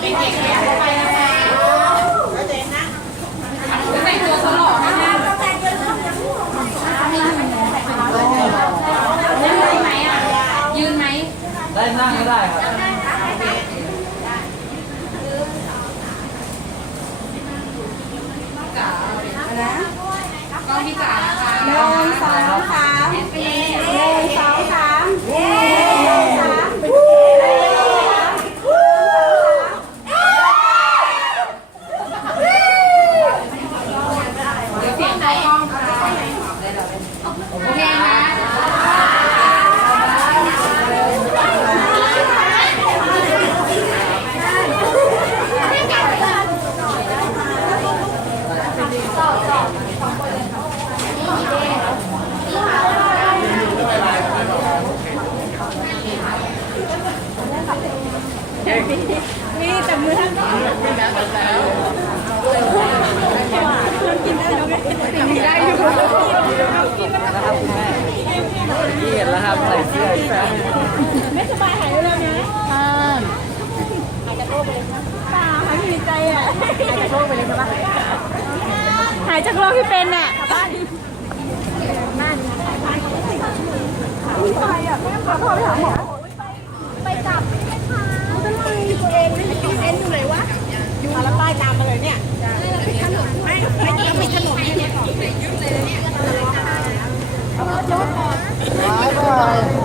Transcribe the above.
ไหมอะยืนไหมได้นั่งก็ได้ครับกล้องพี่จ๋านะคะ หนึ่งสองสามหนึ่งสองสามหนึ่งสาม เดี๋ยวเสียงเข้ากล้องค่ะโอเคนะ นี่แต่มือท่านก็แล้วแล้วเรากินได้เราไกินได้อยู่เรากินได้นะครับคุณแม่นี่เห็นแล้วครับใส่เสื้อไม่สบายหายแล้วนะอ่าหายจะโรคไปเลยนะตาหายมีใจอะหายจะโรคไปเลยใช่ปะหายจากโรคที่เป็นน่ะบ้านบ้านไปอะแม่ขาพ่อไปหาหมอ ตามมาเลยเนี่ยไม่ไม่ต้อไม่ถนนแค่นี่ยึดเลยเนี่ยเอารถยกก่อนไปไ